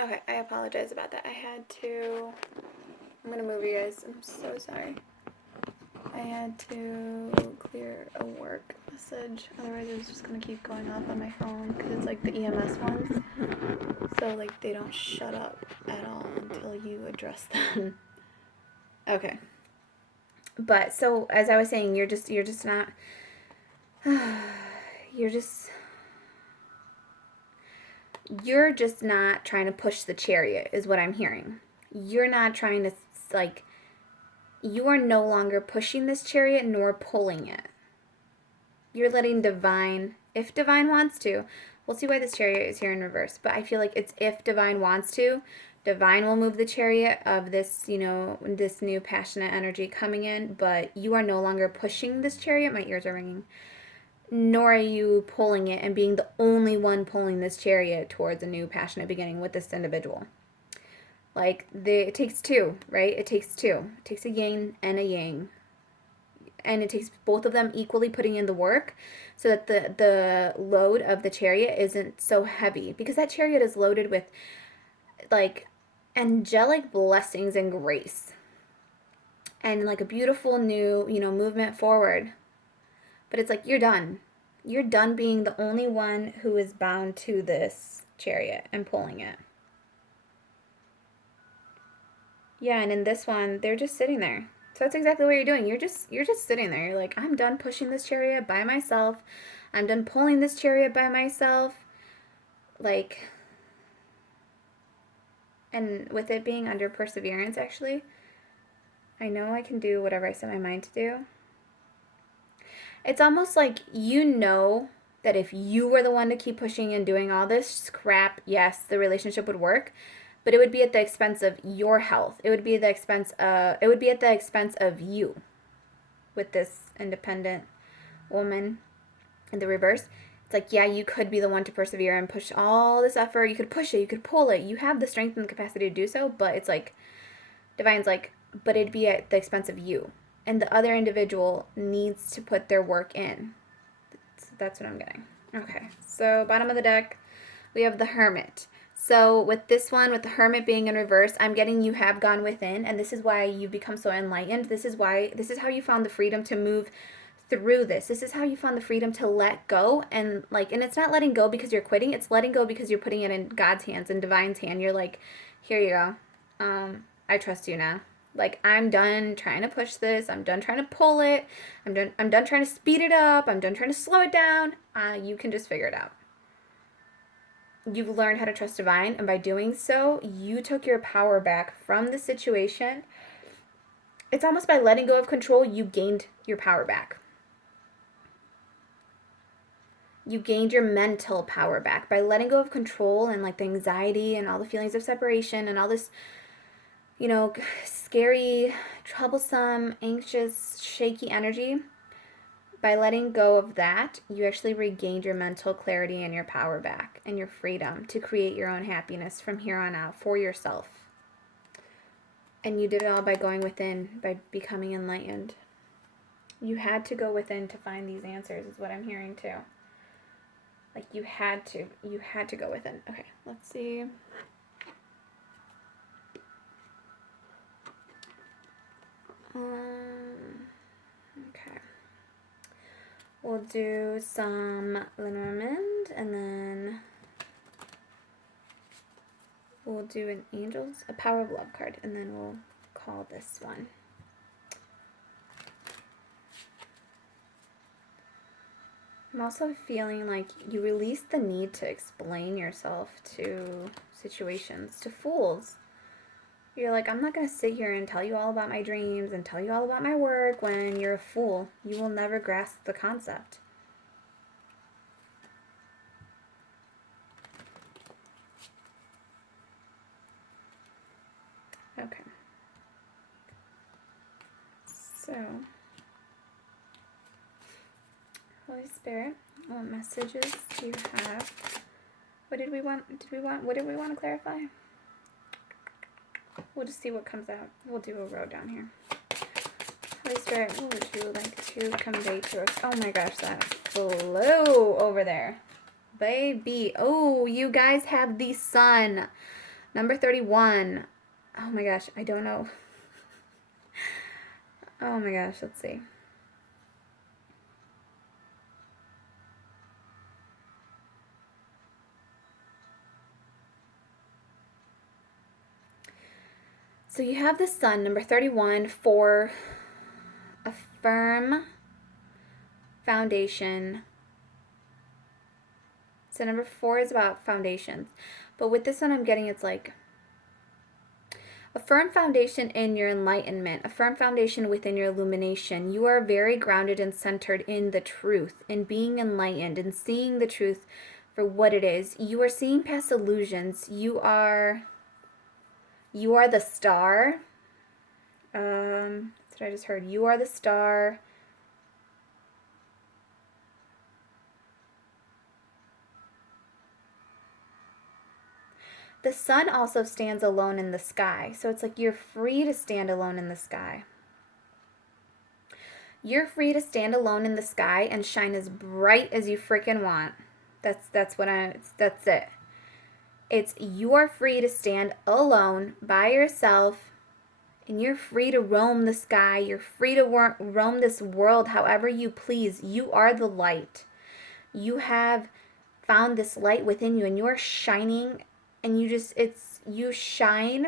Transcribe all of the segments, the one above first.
Okay, I apologize about that. I'm gonna move you guys. I'm so sorry. I had to clear a work message. Otherwise, it was just gonna keep going off on my phone because it's like the EMS ones. So like they don't shut up at all until you address them. Okay. But so as I was saying, you're just not. You're just not trying to push the chariot, is what I'm hearing. You're not trying to, like, you are no longer pushing this chariot nor pulling it. You're letting divine, if divine wants to, we'll see why this chariot is here in reverse, but I feel like it's if divine wants to, divine will move the chariot of this, this new passionate energy coming in, but you are no longer pushing this chariot. My ears are ringing. Nor are you pulling it and being the only one pulling this chariot towards a new passionate beginning with this individual. Like, it takes two, right? It takes two. It takes a yin and a yang. And it takes both of them equally putting in the work so that the load of the chariot isn't so heavy. Because that chariot is loaded with, like, angelic blessings and grace. And, like, a beautiful new, movement forward. But it's like, you're done. You're done being the only one who is bound to this chariot and pulling it. Yeah, and in this one, they're just sitting there. So that's exactly what you're doing. You're just sitting there. You're like, I'm done pushing this chariot by myself. I'm done pulling this chariot by myself. Like, and with it being under perseverance, actually, I know I can do whatever I set my mind to do. It's almost like that if you were the one to keep pushing and doing all this crap, yes, the relationship would work, but it would be at the expense of your health. It would be at the expense of you with this independent woman in the reverse. It's like, yeah, you could be the one to persevere and push all this effort. You could push it, you could pull it. You have the strength and the capacity to do so, but it's like, Divine's like, but it'd be at the expense of you. And the other individual needs to put their work in. So that's what I'm getting. Okay, so bottom of the deck, we have the Hermit. So with this one, with the Hermit being in reverse, I'm getting you have gone within, and this is why you become so enlightened. This is how you found the freedom to move through this. This is how you found the freedom to let go, and it's not letting go because you're quitting. It's letting go because you're putting it in God's hands, in Divine's hand. You're like, here you go. I trust you now. Like, I'm done trying to push this. I'm done trying to pull it. I'm done trying to speed it up. I'm done trying to slow it down. You can just figure it out. You've learned how to trust Divine, and by doing so, you took your power back from the situation. It's almost by letting go of control, you gained your power back. You gained your mental power back by letting go of control and like the anxiety and all the feelings of separation and all this, scary, troublesome, anxious, shaky energy. By letting go of that, you actually regained your mental clarity and your power back and your freedom to create your own happiness from here on out for yourself. And you did it all by going within, by becoming enlightened. You had to go within to find these answers, is what I'm hearing too. Like, you had to go within. Okay, let's see. Okay. We'll do some Lenormand, and then we'll do an Angels, a Power of Love card, and then we'll call this one. I'm also feeling like you release the need to explain yourself to situations, to fools. You're like, I'm not going to sit here and tell you all about my dreams and tell you all about my work when you're a fool. You will never grasp the concept. Okay. So, Holy Spirit, what messages do you have? What did we want? What did we want to clarify? We'll just see what comes out. We'll do a row down here. Holy Spirit, what would you like to convey to us? Oh my gosh, that flew over there. Baby. Oh, you guys have the sun. Number 31. Oh my gosh, I don't know. Oh my gosh, let's see. So you have the sun, number 31, for a firm foundation. So number 4 is about foundations. But with this one, I'm getting it's like a firm foundation in your enlightenment, a firm foundation within your illumination. You are very grounded and centered in the truth, in being enlightened and seeing the truth for what it is. You are seeing past illusions. You are the star. That's what I just heard. You are the star. The sun also stands alone in the sky. So it's like you're free to stand alone in the sky. You're free to stand alone in the sky and shine as bright as you freaking want. That's it. It's you are free to stand alone by yourself, and you're free to roam the sky. You're free to roam this world however you please. You are the light. You have found this light within you, and you are shining, and you shine.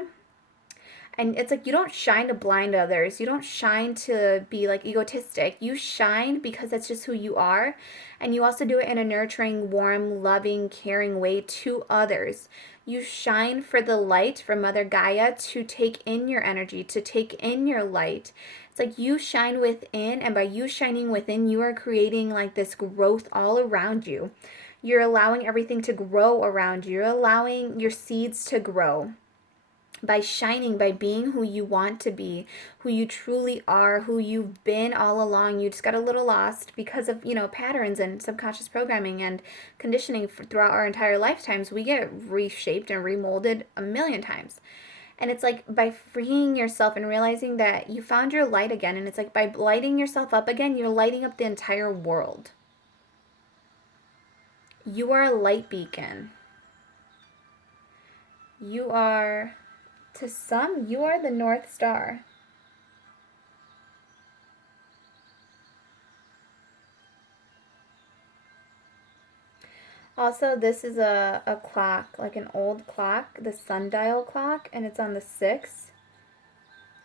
And it's like you don't shine to blind others. You don't shine to be like egotistic. You shine because that's just who you are. And you also do it in a nurturing, warm, loving, caring way to others. You shine for the light from Mother Gaia to take in your energy, to take in your light. It's like you shine within, and by you shining within, you are creating like this growth all around you. You're allowing everything to grow around you. You're allowing your seeds to grow. By shining, by being who you want to be, who you truly are, who you've been all along. You just got a little lost because of, patterns and subconscious programming and conditioning throughout our entire lifetimes. We get reshaped and remolded a million times. And it's like by freeing yourself and realizing that you found your light again. And it's like by lighting yourself up again, you're lighting up the entire world. You are a light beacon. To some, you are the North Star. Also, this is a clock, like an old clock, the sundial clock, and it's on the 6th.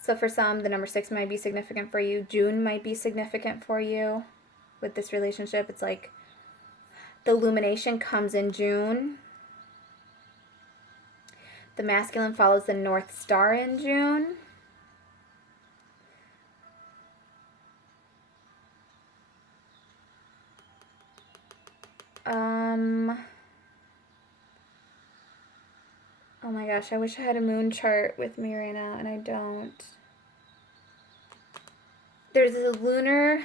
So for some, the number 6 might be significant for you. June might be significant for you with this relationship. It's like the illumination comes in June. The masculine follows the North Star in June. Oh my gosh, I wish I had a moon chart with me right now, and I don't. There's a lunar.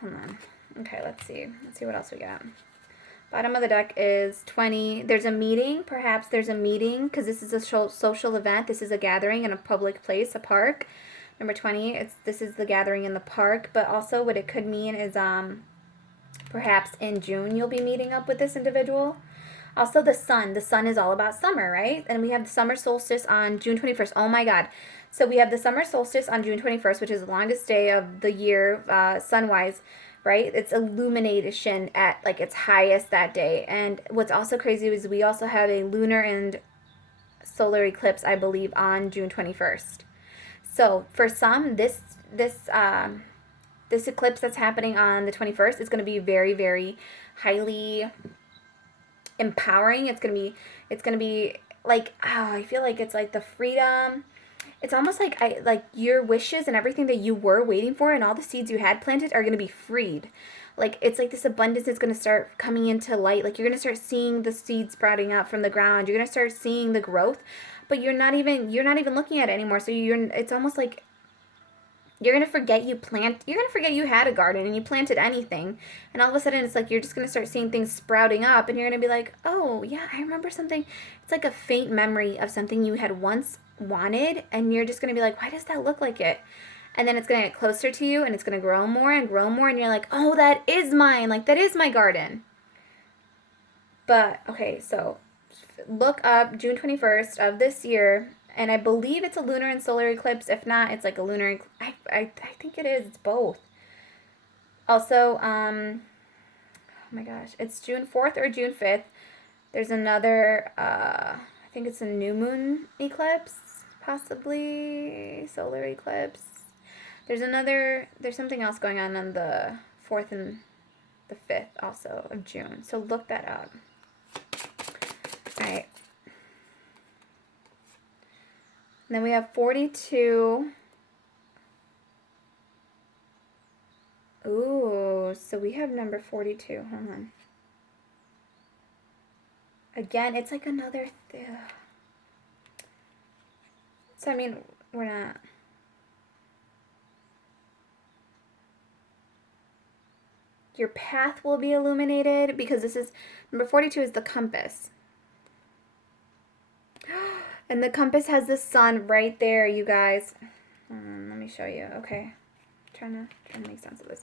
Hold on. Okay, let's see. Let's see what else we got. Bottom of the deck is 20. There's a meeting. Perhaps there's a meeting because this is a social event. This is a gathering in a public place, a park. Number 20, this is the gathering in the park. But also what it could mean is perhaps in June you'll be meeting up with this individual. Also the sun. The sun is all about summer, right? And we have the summer solstice on June 21st. Oh my God. So we have the summer solstice on June 21st, which is the longest day of the year, sun-wise. Right? It's illumination at like its highest that day. And what's also crazy is we also have a lunar and solar eclipse, I believe, on June 21st. So for some, this eclipse that's happening on the 21st is going to be very, very highly empowering. It's going to be like, I feel like it's like the freedom. It's almost like your wishes and everything that you were waiting for and all the seeds you had planted are going to be freed. Like it's like this abundance is going to start coming into light. Like you're going to start seeing the seeds sprouting up from the ground. You're going to start seeing the growth, but you're not even looking at it anymore. So it's almost like you're going to forget you're going to forget you had a garden and you planted anything. And all of a sudden it's like you're just going to start seeing things sprouting up and you're going to be like, "Oh, yeah, I remember something." It's like a faint memory of something you had once wanted, and you're just going to be like, "Why does that look like it?" And then it's going to get closer to you and it's going to grow more and you're like, "Oh, that is mine. Like that is my garden." But okay, so look up June 21st of this year, and I believe it's a lunar and solar eclipse. If not, it's like a lunar. I think it is. It's both. Also, oh my gosh, it's June 4th or June 5th. There's another, I think it's a new moon eclipse, possibly solar eclipse. There's something else going on the 4th and the 5th also of June. So look that up. All right. And then we have 42. Ooh, so we have number 42. Hold on. Again, it's like another... So, I mean, we're not... Your path will be illuminated because this is... Number 42 is the compass. And the compass has the sun right there, you guys. Let me show you. Okay. Trying to make sense of this.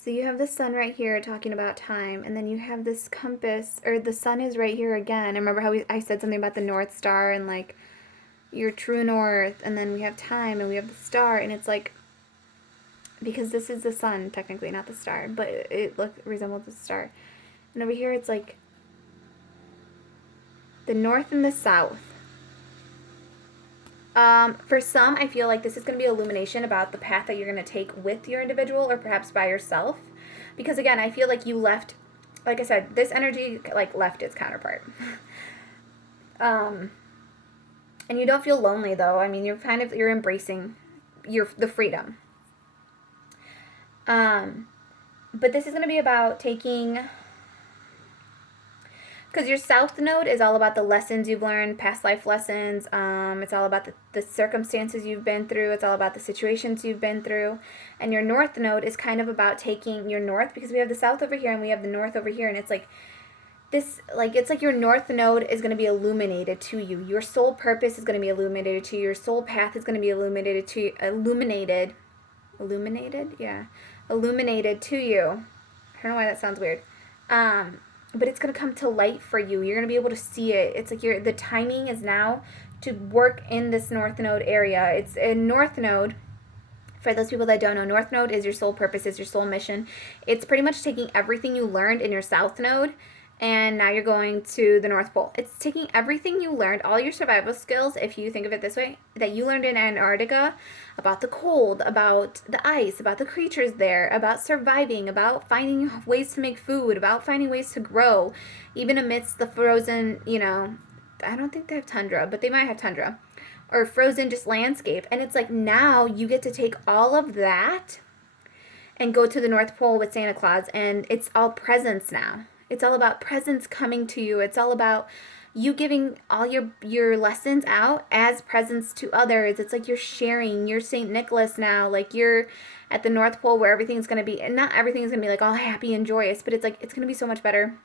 So you have the sun right here talking about time, and then you have this compass, or the sun is right here again. I remember how I said something about the North Star and like your true north, and then we have time and we have the star, and it's like, because this is the sun technically, not the star, but it resembles the star. And over here it's like the north and the south. For some, I feel like this is going to be illumination about the path that you're going to take with your individual or perhaps by yourself. Because again, I feel like you left, like I said, this energy like left its counterpart. And you don't feel lonely though. I mean, you're embracing the freedom. But this is going to be about taking... Because your south node is all about the lessons you've learned, past life lessons. It's all about the circumstances you've been through. It's all about the situations you've been through. And your north node is kind of about taking your north, because we have the south over here and we have the north over here. And it's like this, like, it's like your north node is going to be illuminated to you. Your soul purpose is going to be illuminated to you. Your soul path is going to be illuminated to you. Illuminated to you. I don't know why that sounds weird. But it's going to come to light for you. You're going to be able to see it. It's like the timing is now to work in this north node area. It's a north node. For those people that don't know, north node is your soul purpose, is your soul mission. It's pretty much taking everything you learned in your south node, and now you're going to the North Pole. It's taking everything you learned, all your survival skills, if you think of it this way, that you learned in Antarctica, about the cold, about the ice, about the creatures there, about surviving, about finding ways to make food, about finding ways to grow, even amidst the frozen, I don't think they have tundra, but they might have tundra, or frozen just landscape. And it's like, now you get to take all of that and go to the North Pole with Santa Claus, and it's all presents now. It's all about presents coming to you. It's all about you giving all your lessons out as presents to others. It's like you're sharing. You're St. Nicholas now. Like you're at the North Pole where everything's going to be, and not everything is going to be like all happy and joyous, but it's like it's going to be so much better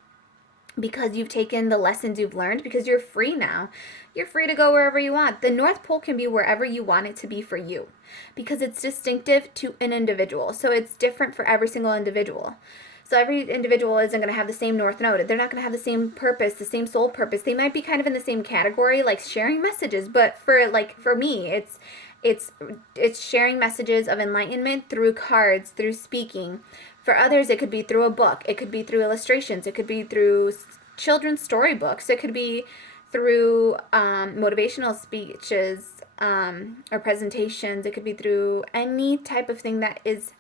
because you've taken the lessons you've learned, because you're free now. You're free to go wherever you want. The North Pole can be wherever you want it to be for you because it's distinctive to an individual. So it's different for every single individual. So every individual isn't going to have the same north node. They're not going to have the same purpose, the same soul purpose. They might be kind of in the same category, like sharing messages. But for me, it's sharing messages of enlightenment through cards, through speaking. For others, it could be through a book. It could be through illustrations. It could be through children's storybooks. It could be through motivational speeches or presentations. It could be through any type of thing that is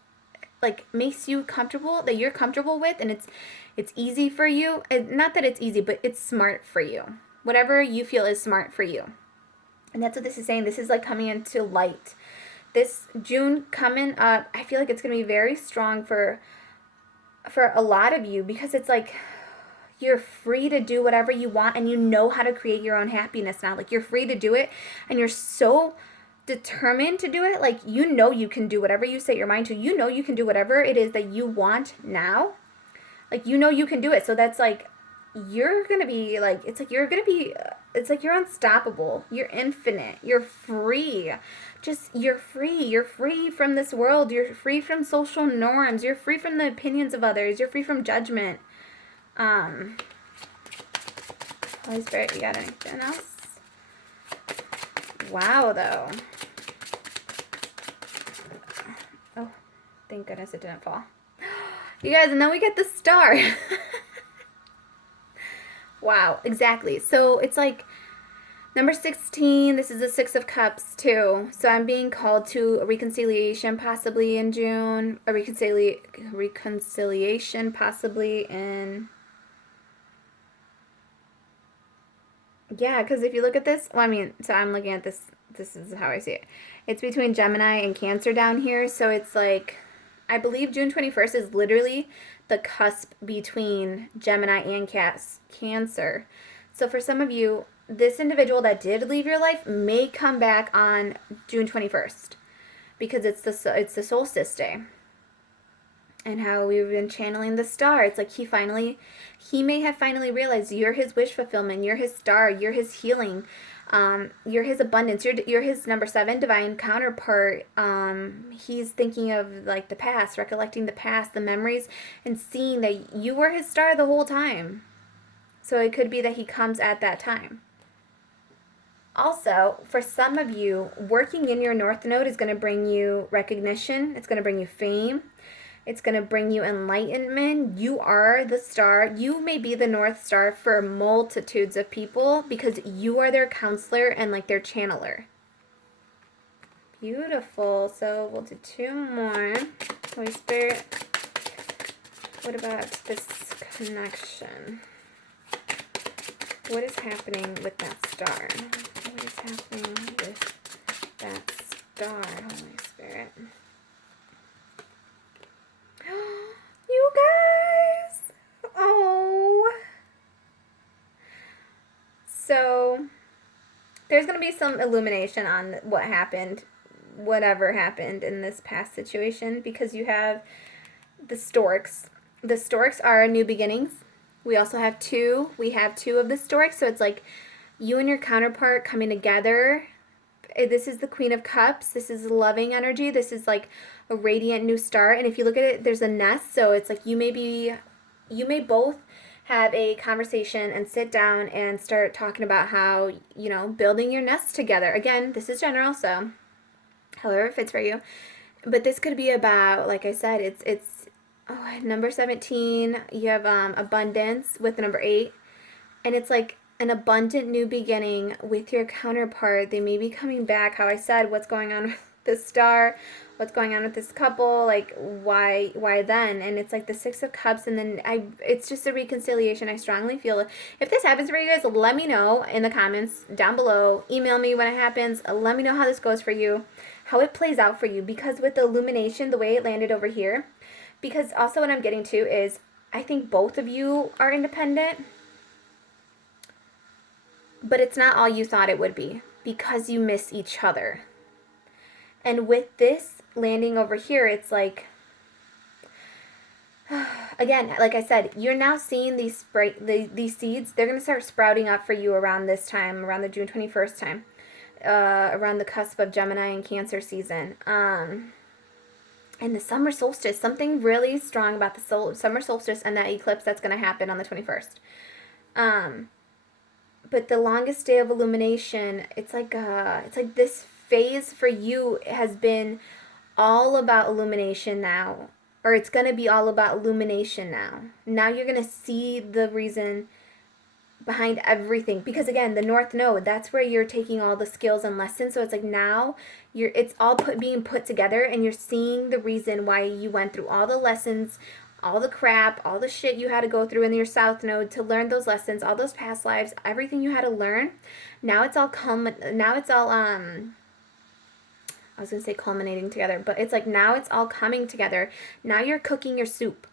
like makes you comfortable, that you're comfortable with, and it's easy for you. Not that it's easy, but it's smart for you. Whatever you feel is smart for you. And that's what this is saying. This is like coming into light. This June coming up, I feel like it's going to be very strong for a lot of you, because it's like you're free to do whatever you want, and you know how to create your own happiness now. Like you're free to do it, and you're so determined to do it. Like you can do whatever you set your mind to. You can do whatever it is that you want now. Like you can do it. So that's like you're gonna be like, it's like you're unstoppable. You're infinite. You're free. You're free. You're free from this world. You're free from social norms. You're free from the opinions of others. You're free from judgment. Holy Spirit, you got anything else? Wow, though. Oh, thank goodness it didn't fall. You guys, and then we get the star. Wow, exactly. So it's like number 16, this is the Six of Cups too. So I'm being called to a reconciliation possibly in June, a reconciliation possibly in... Yeah, because if you look at this, well, I mean, so I'm looking at this, this is how I see it. It's between Gemini and Cancer down here, so it's like, I believe June 21st is literally the cusp between Gemini and Cancer. So for some of you, this individual that did leave your life may come back on June 21st because it's the solstice day. And how we've been channeling the star. It's like he may have finally realized you're his wish fulfillment, you're his star, you're his healing, you're his abundance, you're his number 7 divine counterpart. He's thinking of like the past, recollecting the past, the memories, and seeing that you were his star the whole time. So it could be that he comes at that time. Also, for some of you, working in your North Node is going to bring you recognition. It's going to bring you fame. It's going to bring you enlightenment. You are the star. You may be the North Star for multitudes of people because you are their counselor and like their channeler. Beautiful. So we'll do 2 more. Holy Spirit, what about this connection? What is happening with that star? What is happening with that star, Holy Spirit? You guys! Oh! So, there's going to be some illumination on what happened, whatever happened in this past situation, because you have the storks. The storks are new beginnings. We also have 2. We have 2 of the storks, so it's like you and your counterpart coming together. This is the Queen of Cups. This is loving energy. This is like a radiant new start. And if you look at it, there's a nest. So it's like you may both have a conversation and sit down and start talking about how, building your nest together. Again, this is general, so however it fits for you. But this could be about, like I said, it's number 17. You have abundance with the number 8. And it's like an abundant new beginning with your counterpart. They may be coming back. How I said, what's going on with this star? What's going on with this couple? Like, why then? And it's like the 6 of Cups, and then it's just a reconciliation. I strongly feel if this happens for you guys, let me know in the comments down below. Email me when it happens. Let me know how this goes for you, how it plays out for you. Because with the illumination, the way it landed over here, because also what I'm getting to is I think both of you are independent. But it's not all you thought it would be because you miss each other. And with this landing over here, it's like, again, like I said, you're now seeing these seeds. They're going to start sprouting up for you around this time, around the June 21st time, around the cusp of Gemini and Cancer season. And the summer solstice, something really strong about the summer solstice and that eclipse that's going to happen on the 21st. But the longest day of illumination, it's like this phase for you has been all about illumination now. Or it's going to be all about illumination now. Now you're going to see the reason behind everything. Because again, the North Node, that's where you're taking all the skills and lessons. So it's like now it's all being put together and you're seeing the reason why you went through all the lessons, all the crap, all the shit you had to go through in your South Node to learn those lessons, all those past lives, everything you had to learn. Now it's all I was going to say culminating together, but it's like now it's all coming together. Now you're cooking your soup,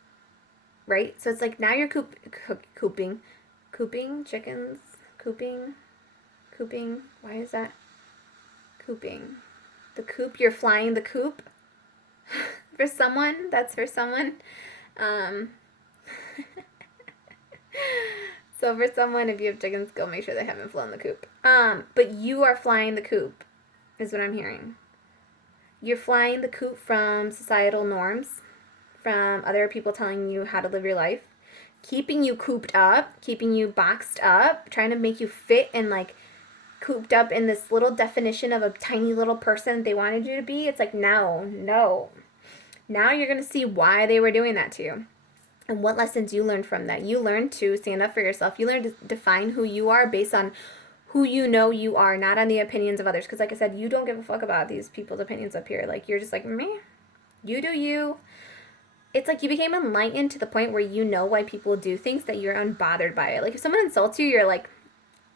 right? So it's like now you're cooping chickens, cooping, why is that? Cooping. The coop, you're flying the coop. For someone, that's for someone. So for someone, if you have chickens, go make sure they haven't flown the coop. But you are flying the coop, is what I'm hearing. You're flying the coop from societal norms, from other people telling you how to live your life, keeping you cooped up, keeping you boxed up, trying to make you fit and like cooped up in this little definition of a tiny little person they wanted you to be. It's like, no. Now you're going to see why they were doing that to you and what lessons you learned from that. You learned to stand up for yourself. You learned to define who you are based on who you know you are, not on the opinions of others. Because like I said, you don't give a fuck about these people's opinions up here. Like, you're just like, meh, you do you. It's like you became enlightened to the point where you know why people do things, that you're unbothered by it. Like, if someone insults you, you're like,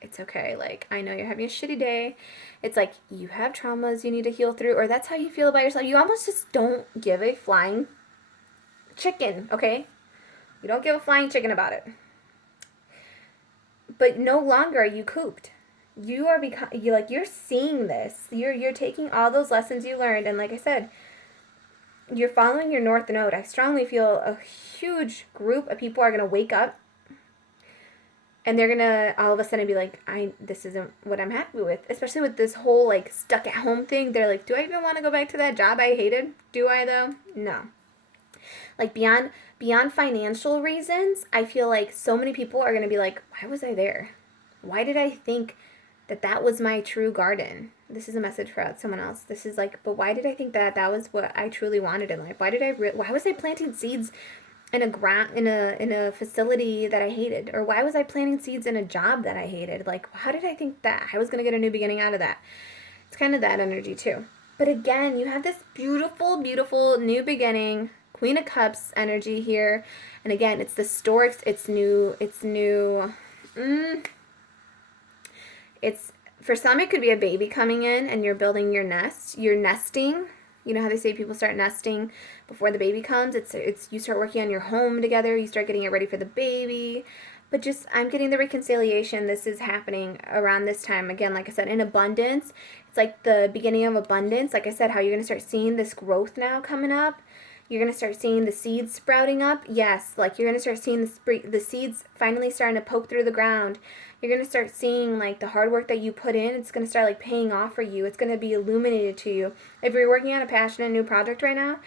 it's okay. Like, I know you're having a shitty day. It's like, you have traumas you need to heal through, or that's how you feel about yourself. You almost just don't give a flying chicken, okay? You don't give a flying chicken about it. But no longer are you cooped. You are you're seeing this. You're taking all those lessons you learned, and like I said, you're following your North Node. I strongly feel a huge group of people are going to wake up and they're going to all of a sudden be like, this isn't what I'm happy with. Especially with this whole like stuck at home thing. They're like, do I even want to go back to that job I hated? Do I though? No. Like beyond financial reasons, I feel like so many people are going to be like, why was I there? Why did I think that was my true garden? This is a message for someone else. This is like, but why did I think that was what I truly wanted in life? Why was I planting seeds in a facility that I hated? Or why was I planting seeds in a job that I hated? Like, how did I think that I was going to get a new beginning out of that? It's kind of that energy too. But again, you have this beautiful, beautiful new beginning, Queen of Cups energy here. And again, it's the storks, it's new. It's, for some, it could be a baby coming in and you're building your nest. You're nesting. You know how they say people start nesting before the baby comes? It's you start working on your home together. You start getting it ready for the baby. But just, I'm getting the reconciliation. This is happening around this time. Again, like I said, in abundance. It's like the beginning of abundance. Like I said, how you're going to start seeing this growth now coming up. You're going to start seeing the seeds sprouting up. Yes, like you're going to start seeing the seeds finally starting to poke through the ground. You're going to start seeing like the hard work that you put in. It's going to start like paying off for you. It's going to be illuminated to you. If you're working on a passionate new project right now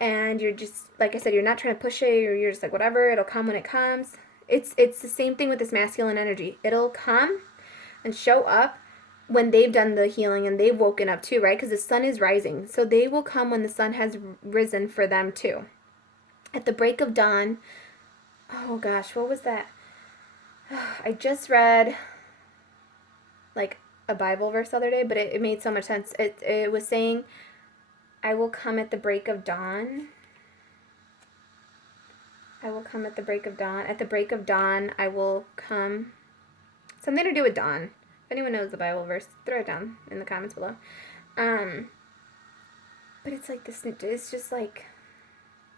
and you're just, like I said, you're not trying to push it, or you're just like, whatever, it'll come when it comes. It's the same thing with this masculine energy. It'll come and show up when they've done the healing and they've woken up too, right? Because the sun is rising. So they will come when the sun has risen for them too. At the break of dawn, oh gosh, what was that? I just read like a Bible verse the other day, but it made so much sense. It was saying, I will come at the break of dawn. I will come at the break of dawn. At the break of dawn, I will come. Something to do with dawn. If anyone knows the Bible verse, throw it down in the comments below. But it's like this, it's just like,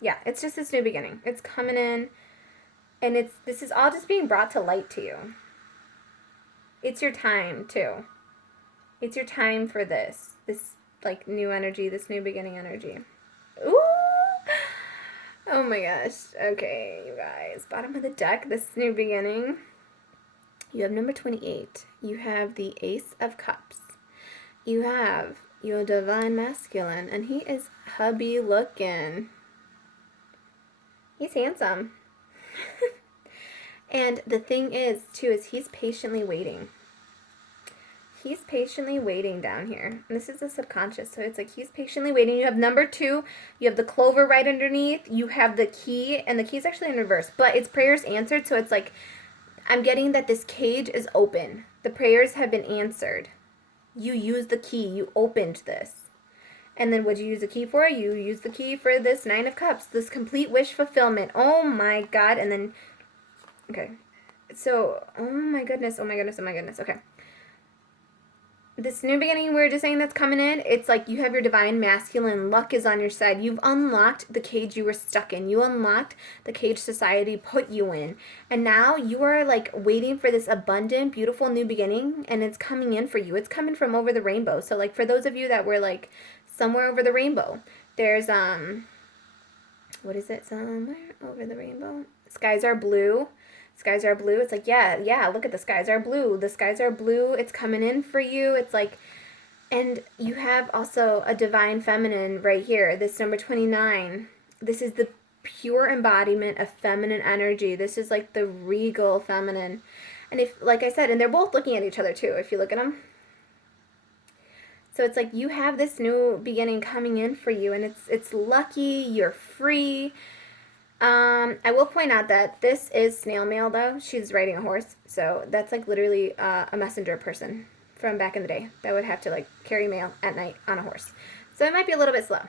yeah, it's just this new beginning. It's coming in, and this is all just being brought to light to you. It's your time, too. It's your time for this like, new energy, this new beginning energy. Ooh! Oh my gosh. Okay, you guys. Bottom of the deck, this new beginning. You have number 28. You have the Ace of Cups. You have your divine masculine, and he is hubby looking. He's handsome. And the thing is, too, is he's patiently waiting. He's patiently waiting down here. And this is the subconscious, so it's like he's patiently waiting. You have number 2. You have the clover right underneath. You have the key, and the key is actually in reverse, but it's prayers answered, so it's like, I'm getting that this cage is open. The prayers have been answered. You used the key. You opened this. And then what did you use the key for? You used the key for this 9 of Cups. This complete wish fulfillment. Oh my God. And then, okay. So, oh my goodness. Okay. This new beginning we were just saying that's coming in, it's like you have your divine masculine. Luck is on your side. You've unlocked the cage you were stuck in. You unlocked the cage society put you in. And now you are like waiting for this abundant, beautiful new beginning, and it's coming in for you. It's coming from over the rainbow. So like for those of you that were like somewhere over the rainbow, there's what is it? Somewhere over the rainbow. Skies are blue. Skies are blue. It's like, yeah, look at the skies are blue. The skies are blue. It's coming in for you. It's like, and you have also a divine feminine right here. This number 29. This is the pure embodiment of feminine energy. This is like the regal feminine. And if, like I said, and they're both looking at each other too, if you look at them. So it's like you have this new beginning coming in for you, and it's lucky, you're free. I will point out that this is snail mail, though. She's riding a horse, so that's like literally a messenger person from back in the day that would have to like carry mail at night on a horse. So it might be a little bit slow,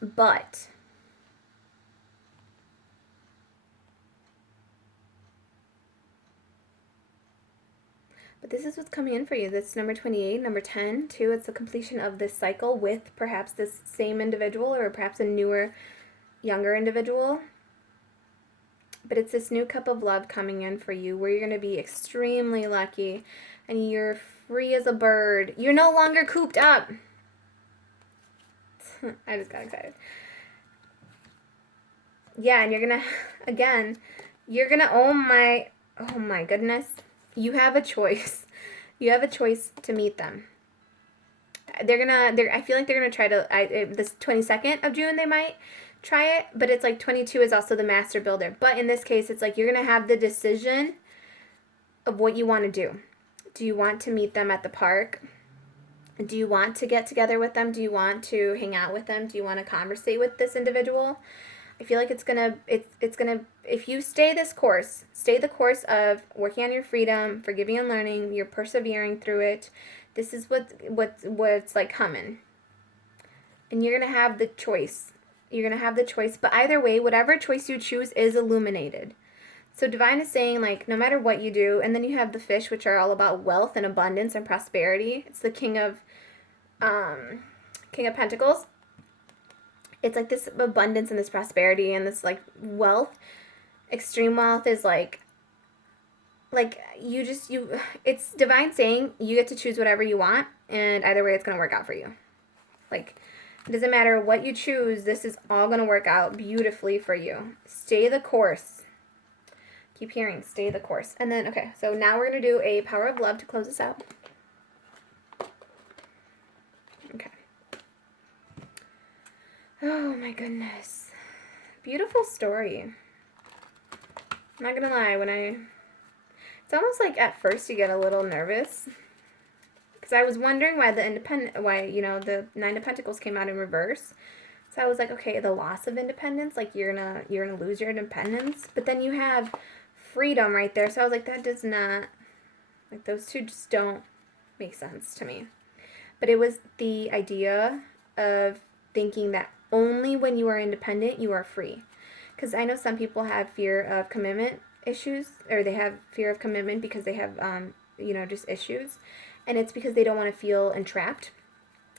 but this is what's coming in for you. That's number 28, number 10, too. It's the completion of this cycle with perhaps this same individual or perhaps a newer, younger individual. But it's this new cup of love coming in for you where you're going to be extremely lucky and you're free as a bird. You're no longer cooped up. I just got excited. Yeah, and you're going to, again, you're going to, oh my goodness. You have a choice. You have a choice to meet them. I feel like they're gonna try to, this 22nd of June they might try it, but it's like 22 is also the master builder. But in this case, it's like you're gonna have the decision of what you want to do. Do you want to meet them at the park? Do you want to get together with them? Do you want to hang out with them? Do you want to conversate with this individual? I feel like it's gonna, if you stay the course of working on your freedom, forgiving and learning, you're persevering through it. This is what's like coming. And you're gonna have the choice. You're gonna have the choice. But either way, whatever choice you choose is illuminated. So Divine is saying, like, no matter what you do, and then you have the fish, which are all about wealth and abundance and prosperity. It's the King of Pentacles. It's like this abundance and this prosperity and this like wealth. Extreme wealth is like it's Divine saying you get to choose whatever you want, and either way it's going to work out for you. Like, it doesn't matter what you choose, this is all going to work out beautifully for you. Stay the course. Keep hearing, stay the course. And then, okay, so now we're going to do a power of love to close this out. Okay. Oh my goodness. Beautiful story. I'm not gonna lie, it's almost like at first you get a little nervous. Because I was wondering why the Nine of Pentacles came out in reverse. So I was like, okay, the loss of independence, like you're gonna lose your independence. But then you have freedom right there. So I was like, that does not, like those two just don't make sense to me. But it was the idea of thinking that only when you are independent, you are free. Because I know some people have fear of commitment issues, or they have fear of commitment because they have, just issues. And it's because they don't want to feel entrapped.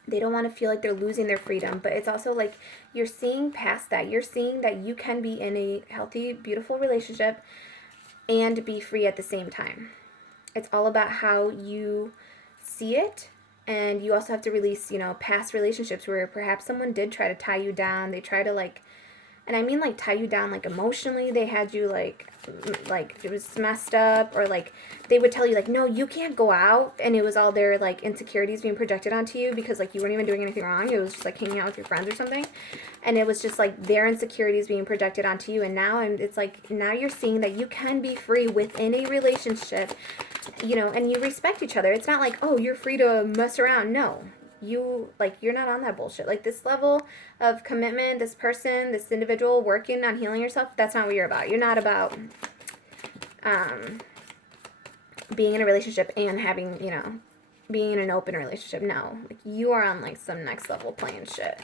They don't want to feel like they're losing their freedom. But it's also like you're seeing past that. You're seeing that you can be in a healthy, beautiful relationship and be free at the same time. It's all about how you see it. And you also have to release, past relationships where perhaps someone did try to tie you down. They try to and I mean like tie you down like emotionally. They had you like it was messed up, or like they would tell you like, no, you can't go out. And it was all their like insecurities being projected onto you because like you weren't even doing anything wrong. It was just like hanging out with your friends or something. And it was just like their insecurities being projected onto you. And now it's like, now you're seeing that you can be free within a relationship. And you respect each other. It's not like, oh, you're free to mess around. No, you're not on that bullshit. Like this level of commitment, this person, this individual working on healing yourself, that's not what you're about. You're not about being in a relationship and having, being in an open relationship. No, like you are on like some next level playing shit.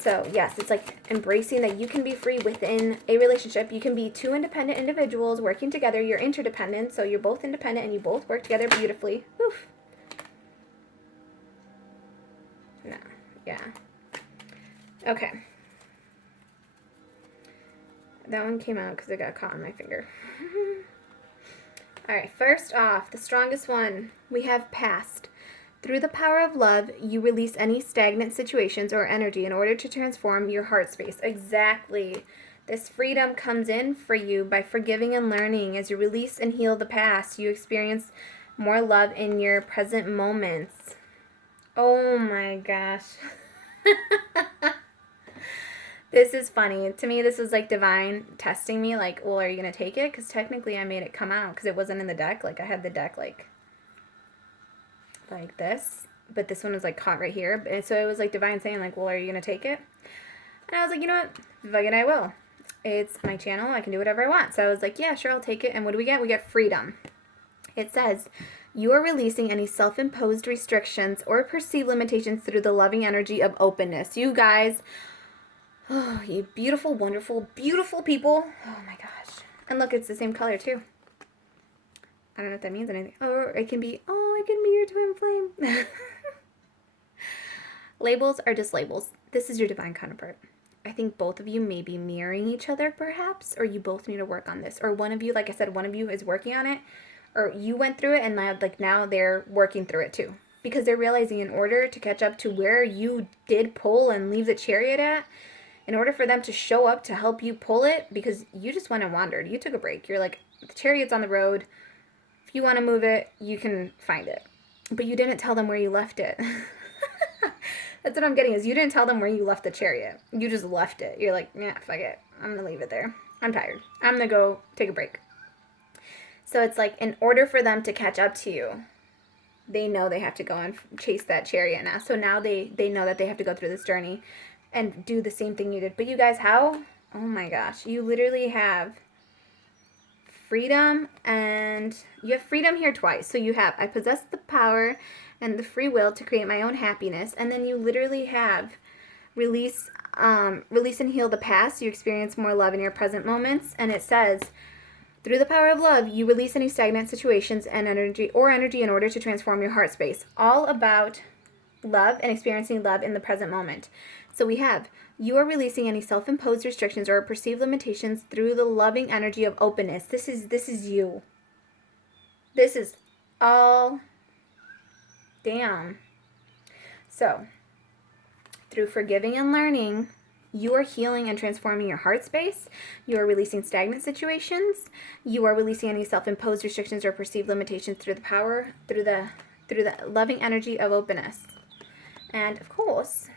So, yes, it's like embracing that you can be free within a relationship. You can be two independent individuals working together. You're interdependent, so you're both independent and you both work together beautifully. Oof. No, yeah. Okay. That one came out because it got caught on my finger. All right, first off, the strongest one, we have past. Through the power of love, you release any stagnant situations or energy in order to transform your heart space. Exactly. This freedom comes in for you by forgiving and learning. As you release and heal the past, you experience more love in your present moments. Oh my gosh. This is funny. To me, this is like divine testing me. Like, well, are you going to take it? Because technically I made it come out because it wasn't in the deck. Like, I had the deck like this. But this one was like caught right here. And so it was like divine saying like, well, are you going to take it? And I was like, you know what? Fuck it, I will. It's my channel. I can do whatever I want. So I was like, yeah, sure, I'll take it. And what do we get? We get freedom. It says, you are releasing any self-imposed restrictions or perceived limitations through the loving energy of openness. You guys, oh, you beautiful, wonderful, beautiful people. Oh my gosh. And look, it's the same color too. I don't know if that means anything. Or it can be, oh, it can be your twin flame. Labels are just labels. This is your divine counterpart. I think both of you may be mirroring each other perhaps, or you both need to work on this. Or one of you, like I said, one of you is working on it, or you went through it and now they're working through it too. Because they're realizing in order to catch up to where you did pull and leave the chariot at, in order for them to show up to help you pull it, because you just went and wandered. You took a break. You're like, the chariot's on the road. If you want to move it, you can find it. But you didn't tell them where you left it. That's what I'm getting, is you didn't tell them where you left the chariot. You just left it. You're like, yeah, fuck it. I'm going to leave it there. I'm tired. I'm going to go take a break. So it's like, in order for them to catch up to you, they know they have to go and chase that chariot now. So now they know that they have to go through this journey and do the same thing you did. But you guys, how? Oh my gosh. You literally have freedom, and you have freedom here twice. So you have, I possess the power and the free will to create my own happiness. And then you literally have release and heal the past. You experience more love in your present moments. And it says, through the power of love, you release any stagnant situations and energy in order to transform your heart space. All about love and experiencing love in the present moment. So we have, you are releasing any self-imposed restrictions or perceived limitations through the loving energy of openness. This is you. This is all damn. So, through forgiving and learning, you are healing and transforming your heart space. You are releasing stagnant situations. You are releasing any self-imposed restrictions or perceived limitations through the loving energy of openness. And of course,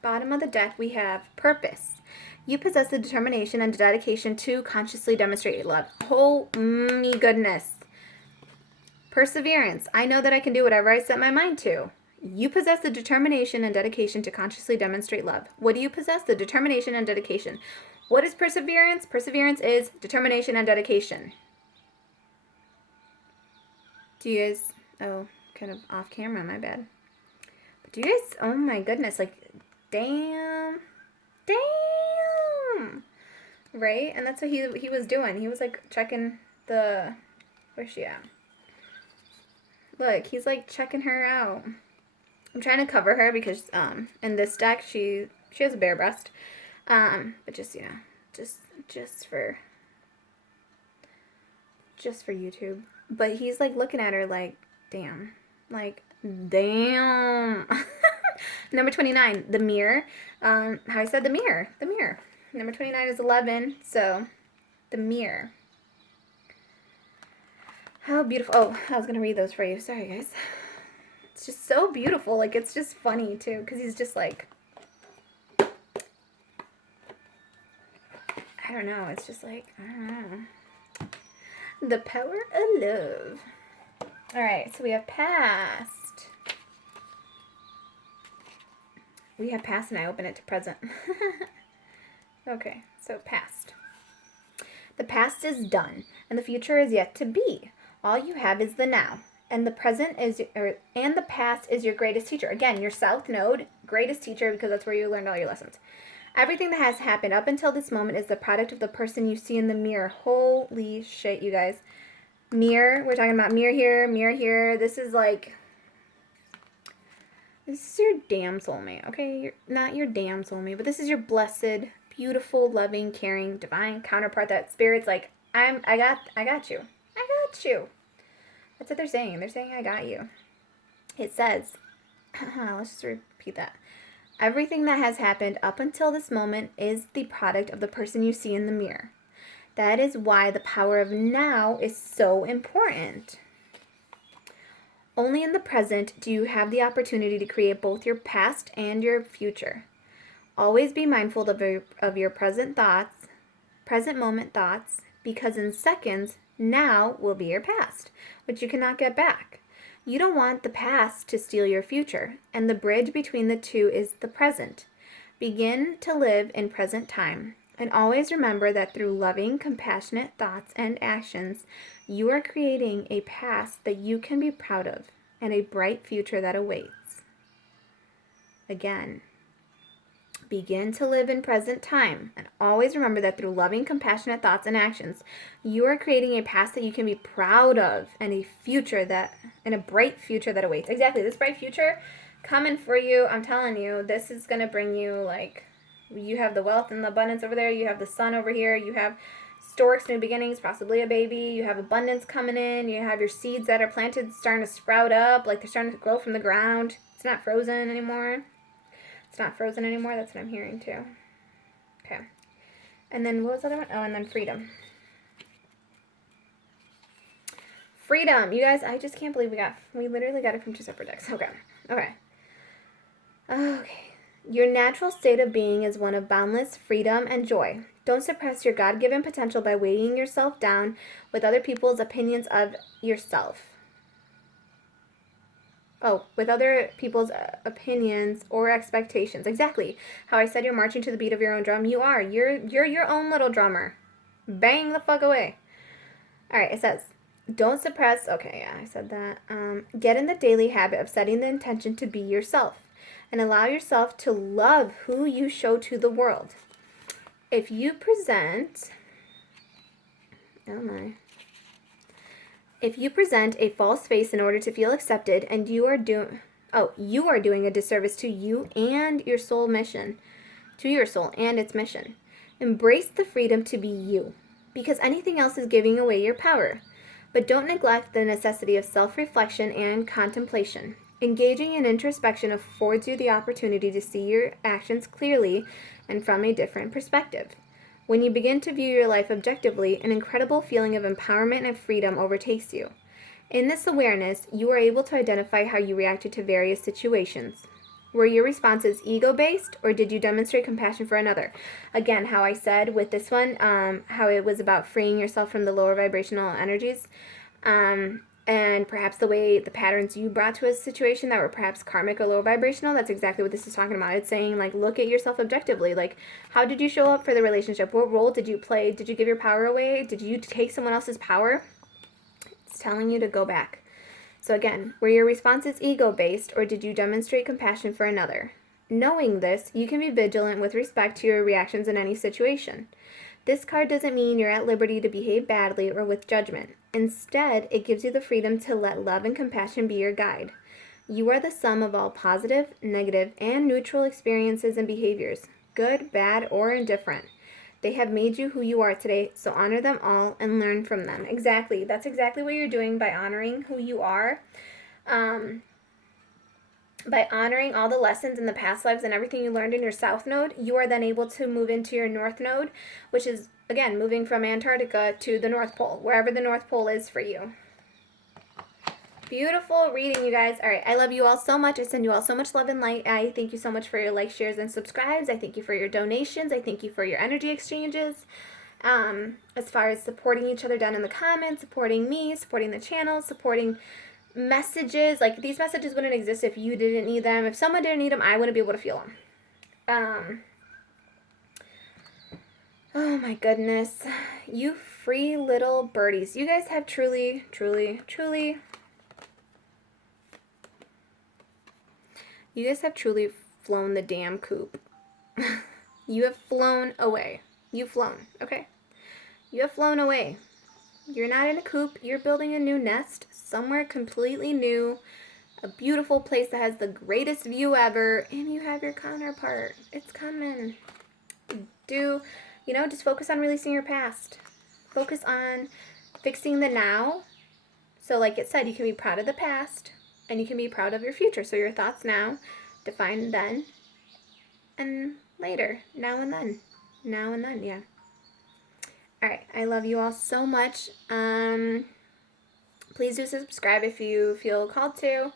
bottom of the deck we have purpose. You possess the determination and dedication to consciously demonstrate love. Oh me goodness. Perseverance. I know that I can do whatever I set my mind to. You possess the determination and dedication to consciously demonstrate love. What do you possess? The determination and dedication. What is perseverance? Perseverance is determination and dedication. Do you guys, oh, kind of off camera, my bad. But do you guys, oh my goodness, like, damn. Right? And that's what he was doing. He was like checking the, where's she at? Look, he's like checking her out. I'm trying to cover her because in this deck she has a bare breast. But just, you know, just for YouTube. But he's like looking at her like, damn. Like, damn. Number 29, the mirror. How I said the mirror. The mirror. Number 29 is 11, so the mirror. How beautiful. Oh, I was going to read those for you. Sorry, guys. It's just so beautiful. Like, it's just funny, too, because he's just like, I don't know. It's just like, I don't know. The power of love. All right, so we have past. We have past, and I open it to present. Okay, so past. The past is done, and the future is yet to be. All you have is the now, and the present is, and the past is your greatest teacher. Again, your South Node, greatest teacher, because that's where you learned all your lessons. Everything that has happened up until this moment is the product of the person you see in the mirror. Holy shit, you guys. Mirror, we're talking about mirror here, mirror here. This is like, this is your damn soulmate, okay? You're not your damn soulmate, but this is your blessed, beautiful, loving, caring, divine counterpart. That spirit's like, I got you. I got you. That's what they're saying. They're saying, I got you. It says, let's just repeat that. Everything that has happened up until this moment is the product of the person you see in the mirror. That is why the power of now is so important. Only in the present do you have the opportunity to create both your past and your future. Always be mindful of your present moment thoughts, because in seconds, now will be your past, which you cannot get back. You don't want the past to steal your future, and the bridge between the two is the present. Begin to live in present time, and always remember that through loving, compassionate thoughts and actions, you are creating a past that you can be proud of and a bright future that awaits. Again, begin to live in present time, and always remember that through loving, compassionate thoughts and actions, you are creating a past that you can be proud of and a bright future that awaits. Exactly, this bright future coming for you. I'm telling you, this is going to bring you, like, you have the wealth and the abundance over there. You have the sun over here. You have storks, new beginnings, possibly a baby. You have abundance coming in. You have your seeds that are planted starting to sprout up, like they're starting to grow from the ground. It's not frozen anymore. It's not frozen anymore. That's what I'm hearing too. Okay. And then what was the other one? Oh, and then freedom. Freedom. You guys, I just can't believe we literally got it from two separate decks. Okay. Okay. Okay. Your natural state of being is one of boundless freedom and joy. Don't suppress your God-given potential by weighing yourself down with other people's opinions of yourself. With other people's opinions or expectations. Exactly. How I said you're marching to the beat of your own drum. You are. You're your own little drummer. Bang the fuck away. All right, it says, don't suppress. Okay, yeah, I said that. Get in the daily habit of setting the intention to be yourself and allow yourself to love who you show to the world. If you present... Oh, my. If you present a false face in order to feel accepted, and you are doing a disservice to you and your soul mission, to your soul and its mission. Embrace the freedom to be you, because anything else is giving away your power. But don't neglect the necessity of self-reflection and contemplation. Engaging in introspection affords you the opportunity to see your actions clearly and from a different perspective. When you begin to view your life objectively, an incredible feeling of empowerment and freedom overtakes you. In this awareness, you are able to identify how you reacted to various situations. Were your responses ego-based, or did you demonstrate compassion for another? Again, how I said with this one, how it was about freeing yourself from the lower vibrational energies, and perhaps the patterns you brought to a situation that were perhaps karmic or low vibrational. That's exactly what this is talking about. It's saying, like, look at yourself objectively. Like, how did you show up for the relationship? What role did you play? Did you give your power away? Did you take someone else's power? It's telling you to go back. So again, were your responses ego-based, or did you demonstrate compassion for another? Knowing this, you can be vigilant with respect to your reactions in any situation. This card doesn't mean you're at liberty to behave badly or with judgment. Instead, it gives you the freedom to let love and compassion be your guide. You are the sum of all positive, negative, and neutral experiences and behaviors, good, bad, or indifferent. They have made you who you are today, so honor them all and learn from them. Exactly. That's exactly what you're doing by honoring who you are. By honoring all the lessons in the past lives and everything you learned in your South Node, you are then able to move into your North Node, which is, again, moving from Antarctica to the North Pole, wherever the North Pole is for you. Beautiful reading, you guys. All right, I love you all so much. I send you all so much love and light. I thank you so much for your likes, shares, and subscribes. I thank you for your donations. I thank you for your energy exchanges. As far as supporting each other down in the comments, supporting me, supporting the channel, supporting messages. Like, these messages wouldn't exist if you didn't need them. If someone didn't need them, I wouldn't be able to feel them. Oh my goodness. You free little birdies. You guys have truly, truly, truly... You guys have truly flown the damn coop. You have flown away. You've flown, okay? You have flown away. You're not in a coop. You're building a new nest somewhere completely new. A beautiful place that has the greatest view ever. And you have your counterpart. It's coming. Just focus on releasing your past. Focus on fixing the now. So like it said, you can be proud of the past. And you can be proud of your future. So your thoughts now define then and later. Now and then. Now and then, yeah. Alright, I love you all so much. Please do subscribe if you feel called to.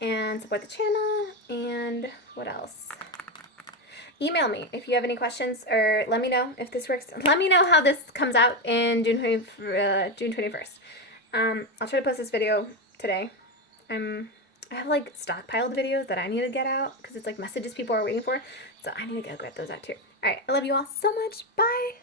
And support the channel. And what else? email me if you have any questions, or let me know if this works. Let me know how this comes out in June 21st. I'll try to post this video today. I have like stockpiled videos that I need to get out because it's like messages people are waiting for. So I need to go get those out too. All right. I love you all so much. Bye.